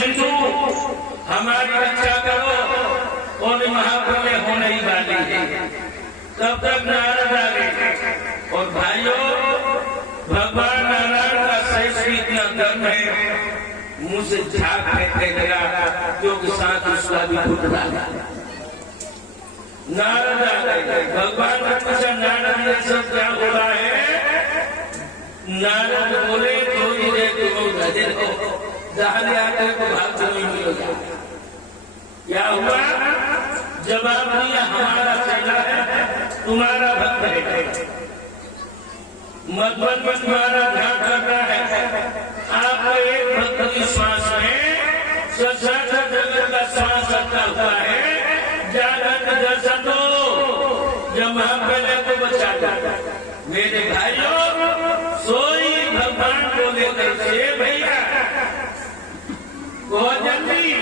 सिंधु हमारी रक्षा करो और महाप्रलय होने ही वाली है। तब तक नारद आ गए और भाइयों भगवान नारायण का सही इतना धर्म है, मुंह से झाग फेंकने लगा क्योंकि साथ उसका भी फुट रहा। नारद आ गए, भगवान ने पूछा नारद ये सब क्या हो रहा है? नारद बोले थोड़ी देर तुम गधे हो, जहां आते को भाग नहीं मिलेगा। क्या हुआ? जवाब दिया हमारा चेला है, तुम्हारा भक्त है, मधुबन में तुम्हारा ध्यान करना है। आपको एक भक्त की श्वास में संसार जगत का श्वास रखा हुआ है, जागृत दर्शन दो जब महाप्रलय को बचा जाता। मेरे भाइयों सोई भगवान को लेकर से भैया बहुत जल्दी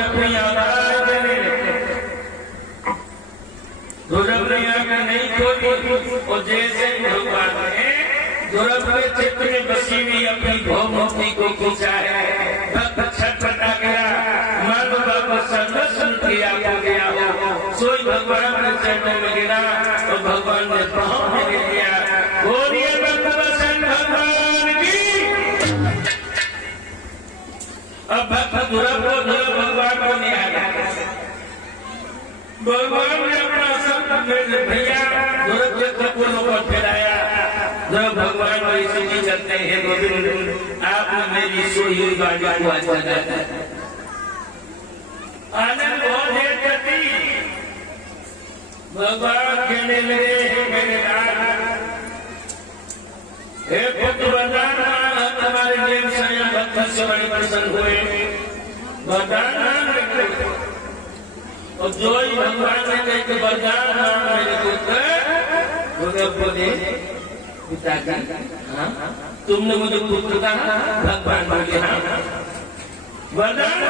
अपनी आवाज देने ध्रुव ने आकर नहीं खोली और जैसे भगवान ने ध्रुव के चित्र में बसी हुई अपनी भौमुक्ति को खींचा है, भक्त छटपटा गया, मानो बाबा सर्वस्व किया हो गया हो। सोई भगवान के चरणों में गिरा और भगवान ने पाँव में ले लिया। बोलिए भक्त वत्सल भगवान की। अब भक्त ध्रुव भगवान को नहीं आया। भगवान ने अपना सब भैया ध्रुव के कपूरों पर फिराया। ध्रुव भगवान को इसीलिए चलते हैं गोविंद, आपने मेरी सोई हुई बात को अच्छा लगा। आनंद बहुत देर करती भगवान कहने लगे, हे मेरे लाल, हे पुत्र वरदान तुम्हारे देव स्वयं भक्त से बड़े प्रसन्न हुए, वरदान और जो ही भगवान ने कहे कि वरदान मेरे पुत्र बोले पिताजी तुमने मुझे पुत्र का भगवान बोले हाँ वरदान,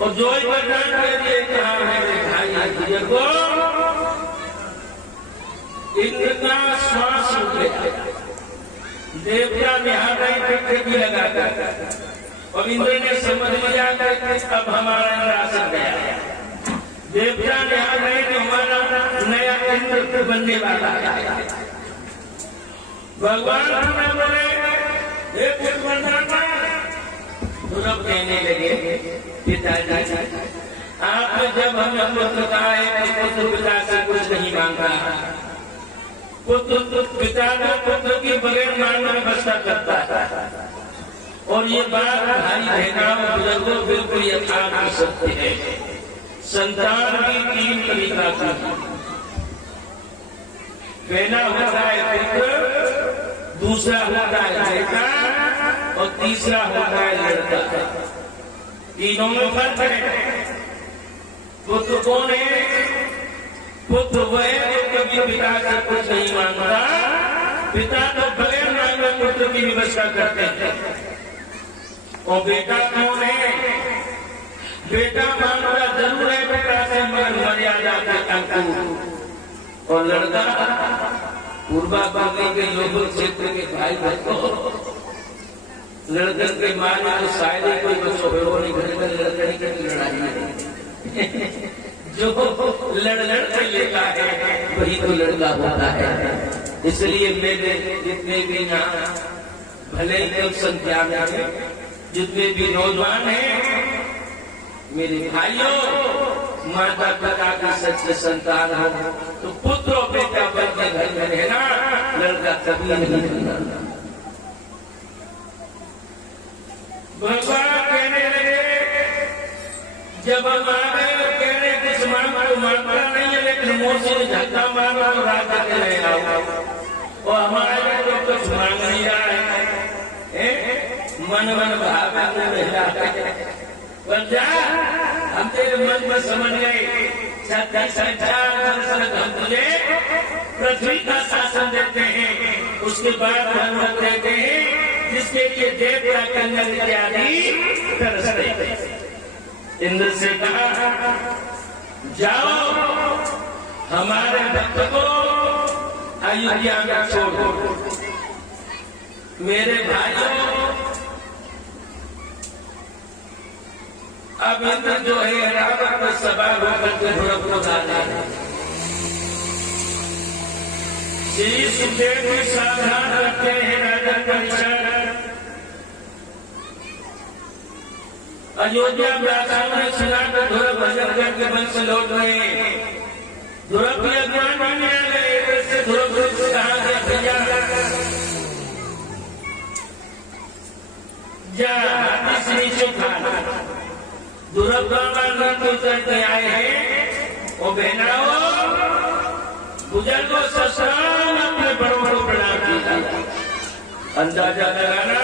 और जो ही वरदान के कहा मेरे भाई को इंद्र का श्वास रुक गया, देवता ने हाथ पेट भी लगा और इंद्र ने समझ लिया अब हमारा राशन गया। देवता ने हाथ नहीं कि हमारा नया इंद्र बनने वाला है। भगवान बोले ध्रुव कहने लगे पिताजी आपने जब हमें पुत्र कहा है कि पुत्र पिता से कुछ नहीं मांगता, पुत्र पिता को पुत्र की बगैर मांगने में बस्ता करता है। और ये बात भाई बहनों बुजुर्गों बिल्कुल यथार्थ सत्य है। संतान की तीन तरीका की, पहला होता है पुत्र, दूसरा होता है बेटा और तीसरा होता है लड़का। तीनों में फर्क है। पुत्र कौन है? पुत्र वह है जो कभी पिता से कुछ नहीं मांगता, पिता तो बगैर मांगे पुत्र की व्यवस्था करते हैं। और बेटा कौन है? बेटा मांगता जरूर है पिता से मगर मर्यादा के अनुकूल। और लड़का पूर्वा बागी के लोगों क्षेत्र के भाई बच्चों लड़कन के मारने तो शायद ही कोई बच्चों हो नहीं घरे लड़कनी की लड़ाई नहीं। जो लड़ के लेता है वही तो लड़का होता है। इसलिए मेरे जितने भी यहाँ भले ही संख्या में जितने भी नौजवान हैं, मेरे भाइयों माता पिता की सच्चे संतान हो तो पुत्र और बेटा बन के घर में रहना, लड़का कभी नहीं बनना। भगवान कहने लगे जब हम आ गए तो कह रहे कुछ मांगता नहीं है, लेकिन मुंह से झटका मारो तो राजा के ले आओ। और हमारे तो कुछ मांग नहीं रहा है, मन भाव हम तेरे मन में समझ गए। हम तुझे पृथ्वी का शासन देते हैं, उसके बाद हम लोग देते हैं जिसके लिए देवता कंगन इत्यादि तरसते हैं। इंद्र से कहा जाओ हमारे भक्त को अयोध्या में छोड़ दो। मेरे भाइयों अब इंद्र जो है रावण में सवार होकर के ढोलक को गाना है। श्री सुखदेव जी सावधान रखते हैं राजा परीक्षण। अयोध्या ब्राह्मण ने सुना तो ढोलक भजन करके वन से लौट गए। ढोलक यजमान बनने लगे, वैसे ढोलक कहा गया भैया जा हाथी से नीचे खाना। ढोलक ब्राह्मण करके आए हैं। वो बहनाओ बुजुर्गों ससुराल अपने बड़ों को प्रणाम कीजिए। अंदाजा लगाना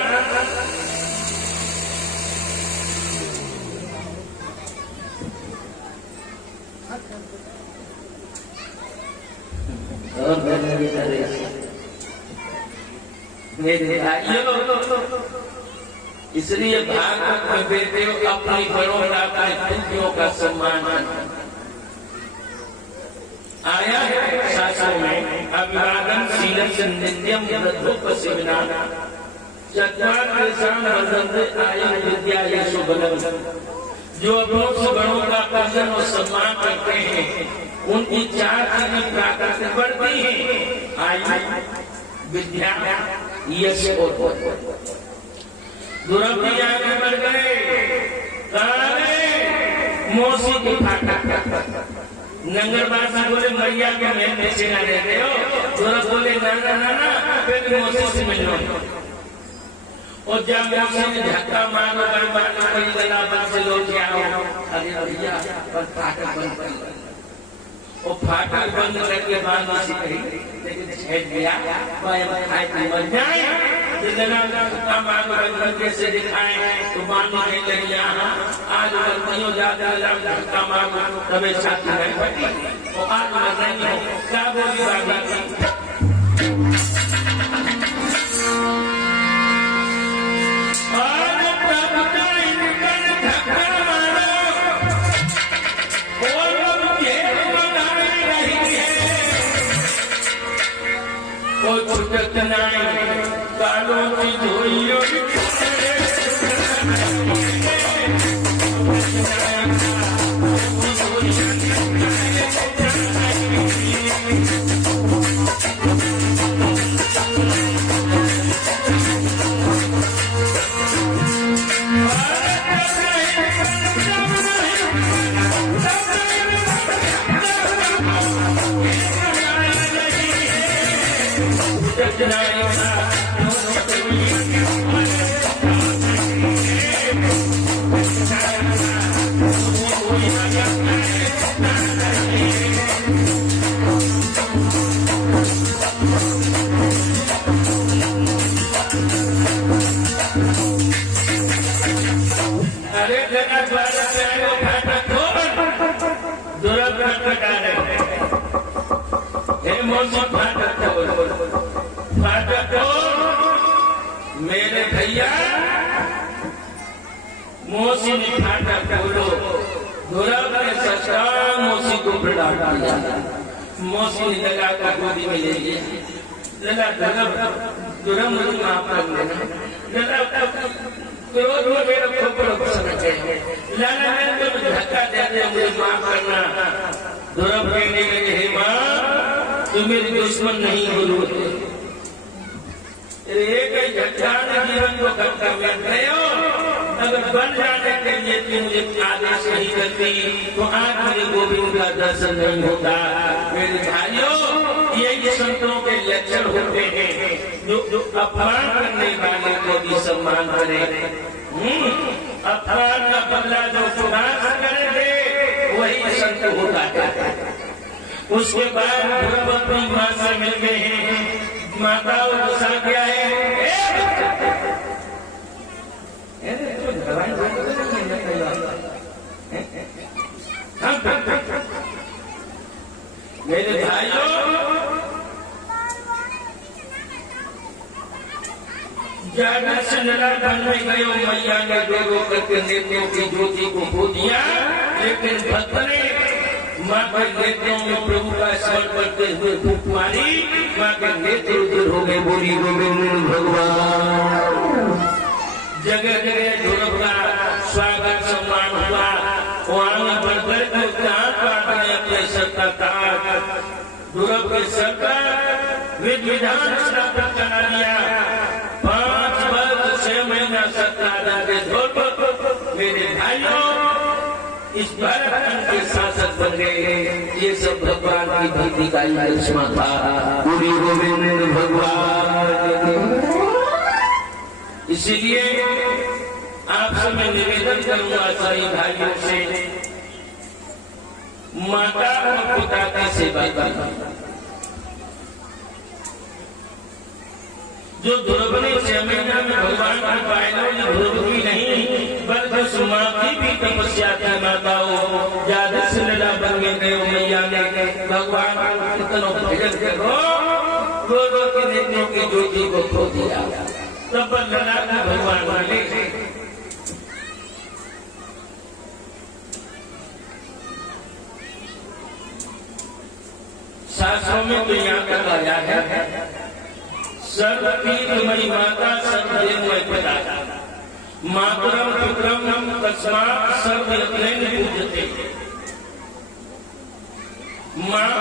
और मेरे भाइयों, इसलिए भागवत में बेटे अपनी बड़ों का पुत्रों का सम्मान आया है। शास्त्रों में अभिवादन शीलम से नित्यम व्रतोपसेवना चत्वार आयु विद्या यशो बलम। जो अपनों से बड़ों का पूजन और सम्मान करते हैं उनकी चार चीजें प्राकृतिक बढ़ती हैं, आयु विद्या यश और दुर्लभ आगे बढ़ गए। मौसी की फाटा नंगर बासा बोले मैया के महल में सेना रहते हो। दुर्लभ बोले नाना नाना फिर मौसी से मिलो। और जब मौसी ने धक्का मारो से लोग आओ, अरे भैया पर फाटक बंद कर। और फाटक बंद करके बाद मौसी कही लेकिन छेद दिया मर जाए। कैसे दिखाए तो मानो नहीं लगी आज नहीं ज्यादा धक्का मारो तबे छाती नहीं फटी। और आज नहीं हो क्या बोली बात मेरे भैया मौसी ने फाटक खोलो। दुर्लभ ने ससुराल मौसी को बिठा दिया। मौसी ने लगा कर गोदी में ले लिया। दुर्लभ मुझे माफ कर देना। क्रोध में मेरा खोपड़ पसंद है। लाला मैंने तो धक्का दे दिया, मुझे माफ करना। दुर्लभ कहने लगे हे माँ तुम मेरी दुश्मन नहीं हो। एक जीवन को कर्तव्य हो। अगर बन जाने के लिए तुम मुझे आदेश नहीं करती तो आज मुझे गोविंद का दर्शन नहीं होता। मेरे भाइयों यही संतों के लक्षण होते हैं जो अपमान करने वाले को भी सम्मान करे। अपमान का बदला जो सुधार करेंगे वही संत होता है। उसके बाद ध्रुव अपनी मां से मिल गए हैं। माता गुस्सा क्या है मेरे भाइयों, ज्यादा से नला बन में गए मैया ने दो करके नेत्रों की ज्योति को खो दिया। लेकिन भक्त ने माँ के नेत्रों में प्रभु का स्मरण करते हुए फूंक मारी। माँ के नेत्र उधर हो गए। बोली गोविंद भगवान। जगह जगह ढोलक का स्वागत सम्मान हुआ। में सत्ता ताज ध्रुव के सर पर विधि विधान स्थापित करा दिया। 5 वर्ष 6 महीना सत्ता के ध्रुव मेरे भाइयों इस भारत के शासक बन गए। ये सब भगवान की भक्ति का करिश्मा था। पूरी गोविंद भगवान। इसीलिए आपसे मैं निवेदन करूंगा सभी भाइयों से, माता और पिता की सेवा करना। जो ध्रुवनी 6 महीना में भगवान की पायलों ध्रुव की नहीं बल्कि उस माँ की भी तपस्या की। माताओं ज्यादा से लड़ा बन गए मैया ने भगवान कितनों भजन करो दो के नेत्रों की ज्योति को खो दिया। तब लड़ा था भगवान वाले। शास्त्रों में तो यहाँ तक आया है सर्वपीठमयी माता सर्वदेवमय पिता मातरम पितरम तस्मात् सर्वयत्नेन पूज्यते। माँ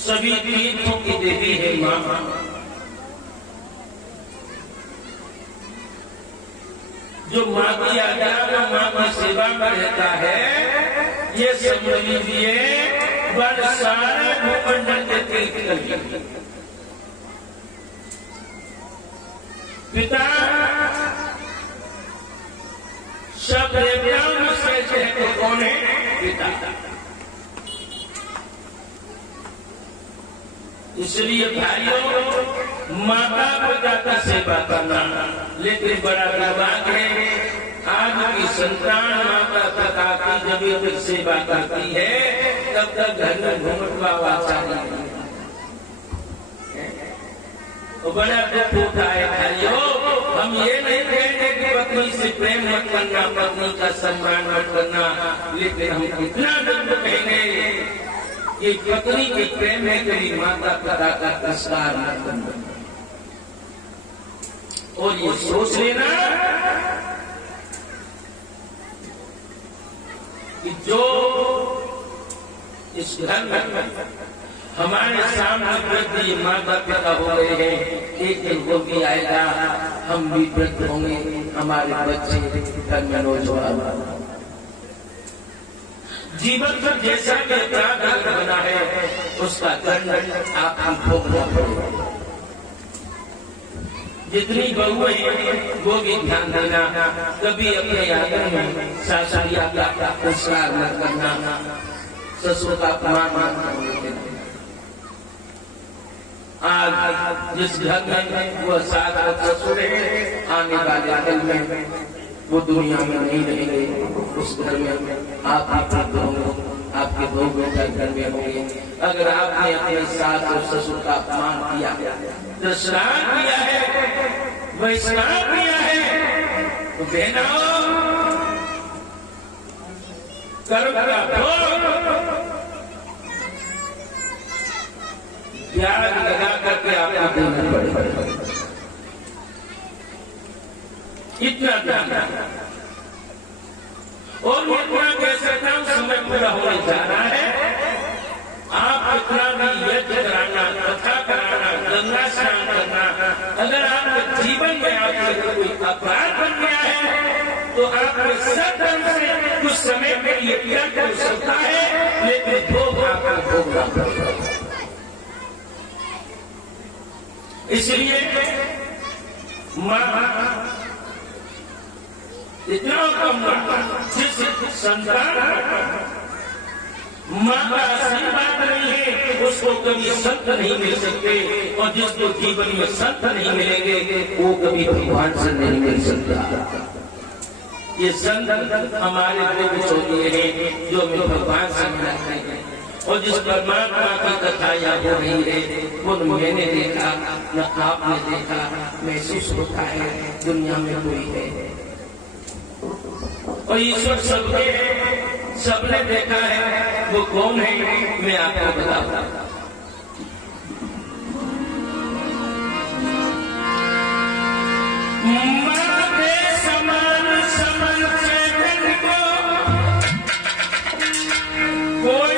सभी तीर्थों की देवी है। माँ जो माँ की आज्ञा और माँ की सेवा में रहता है ये समझ लीजिए बड़ सारे भूमंडल के तीर्थ। पिता सब देवताओं में श्रेष्ठ है तो कौन है? पिता। इसलिए भाइयों माता पिता की सेवा करना। लेकिन बड़ा दुर्भाग्य है आज की संतान माता पिता की जब तक सेवा करती है तब तक घर में घूमट का आवाज चाहिए। बड़ा दुख होता है भाइयों। हम ये नहीं कहेंगे कि पत्नी से प्रेम मत करना, पत्नी का सम्मान मत करना, लेकिन हम इतना दुख कहेंगे कि पत्नी के प्रेम में कभी माता पिता का तिरस्कार मत करना। और ये सोच लेना कि जो इस घर में हमारे सामने वृद्ध माता पिता हो गए हैं, एक दिन वो भी आएगा, हम भी वृद्ध होंगे, हमारे बच्चे घर में नौजवान। जीवन पर जैसा भी अपराध बना है उसका दंड आपको भोगना पड़ेगा। जितनी बहुएं हैं वो भी ध्यान देना, कभी अपने आंगन में सासरिया का पुरस्कार मत करना, ससुर का अपमान मत करना। आज जिस घर में वो सास और ससुर है आने वाले कल में वो दुनिया में नहीं रहेंगे। उस घर में आप ही होंगे, आपके दो बेटा घर में होंगे। अगर आपने अपने सास और ससुर का अपमान किया, तिरस्कार किया है, बहिष्कार किया है तो बहनों कर्म का भोग प्यार लगा करके आपको देना पड़ेगा। इतना और मैं इतना कह सकता हूं समय पूरा होने जा रहा है। आप इतना भी यज्ञ कराना, कथा कराना, गंगा स्नान करना, अगर आपके जीवन में आपके कोई अपराध बन गया है तो आपके सब धर्म से कुछ समय के लिए त्याग हो सकता है, लेकिन भोग आपको भोगना पड़ेगा। इसलिए मां इतना कहूंगा जिस संतान मां का आशीर्वाद नहीं है उसको कभी संत नहीं मिल सकते, और जिसको जीवन में संत नहीं मिलेंगे वो कभी भगवान से नहीं मिल सकता। ये संत हमारे दो सोचिए हैं जो हमें भगवान से मिलाते हैं, और जिस परमात्मा की कथा यहाँ हो रही है वो मैंने देखा न आपने देखा, महसूस होता है दुनिया में कोई है। और ईश्वर सबने देखा है, वो कौन है मैं आपको बताता हूं। माथे समान समन से को कोई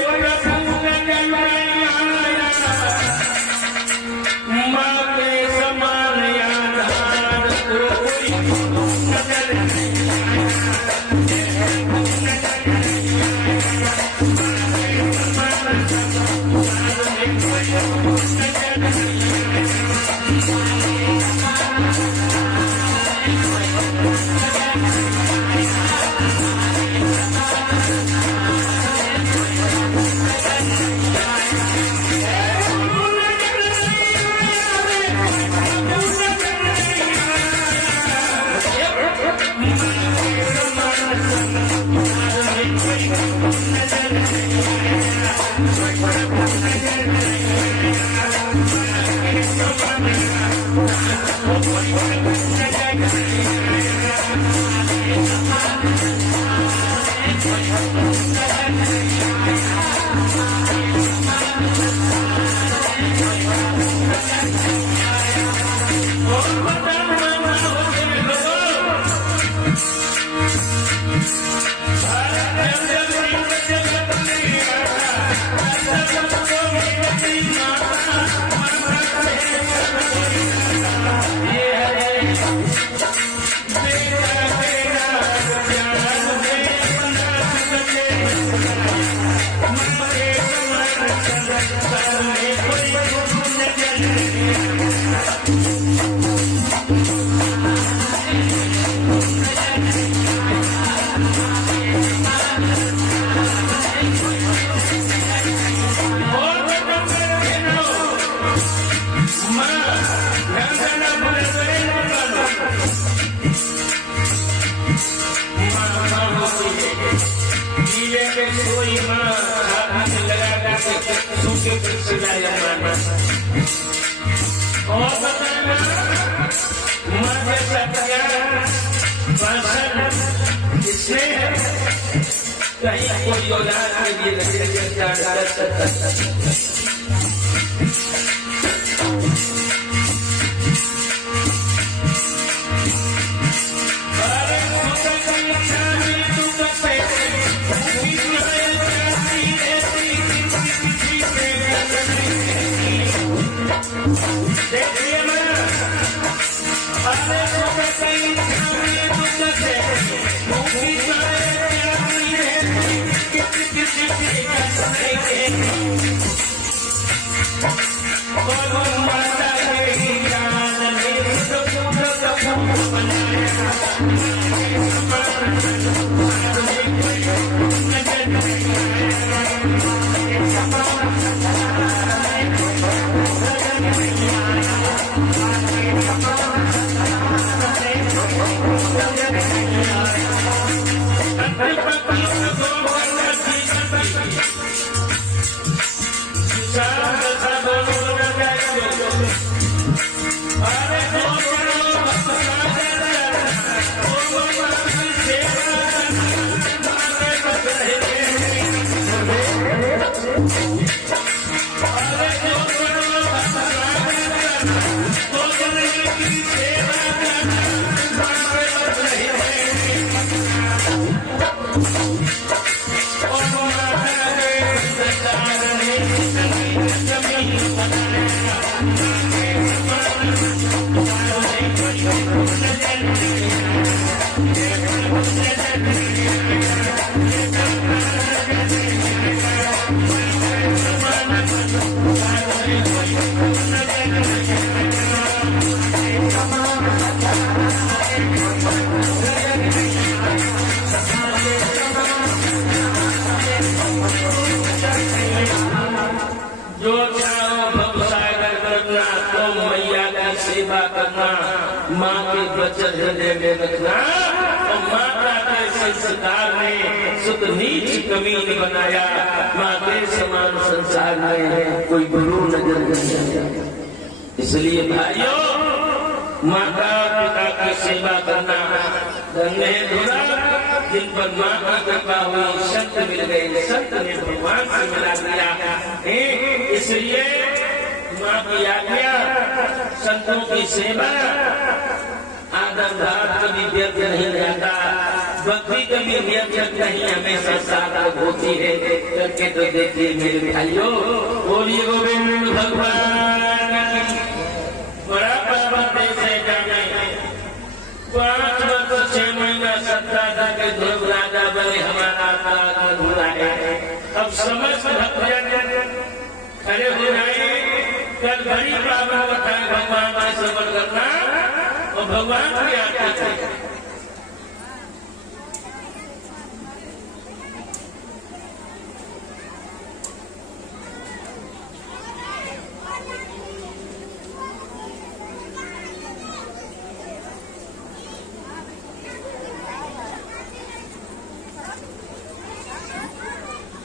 और बताना माँ जैसा इसने कहीं कोई औलाद के लिए लगे माँ के बचन हृदय में रखना और माता के संस्कार में सुत नीच कमीन बनाया। माँ के समान संसार में कोई गुरु नजर नहीं। इसलिए भाइयों माता पिता की सेवा करना धन्य धुरा जिन पर माँ की कृपा हुई संत मिल गए, संत ने भगवान से मिला दिया। इसलिए माँ की आज्ञा संतों की सेवा आदर भाव कभी व्यर्थ नहीं जाता, भक्ति कभी व्यर्थ नहीं, हमेशा सार्थक होती है। करके तो देखिए मेरे भाइयों, बोलिए गोविंद भगवान की। बड़ा पर्वत देश है जाने 5 वर्ष 6 महीना सत्ता के ध्रुव राजा बने हमारा काल अधूरा है। अब समस्त भक्तजन खड़े हो जाए। कल बड़ी बाबा बताए भगवान का श्रवण करना और भगवान की आज्ञा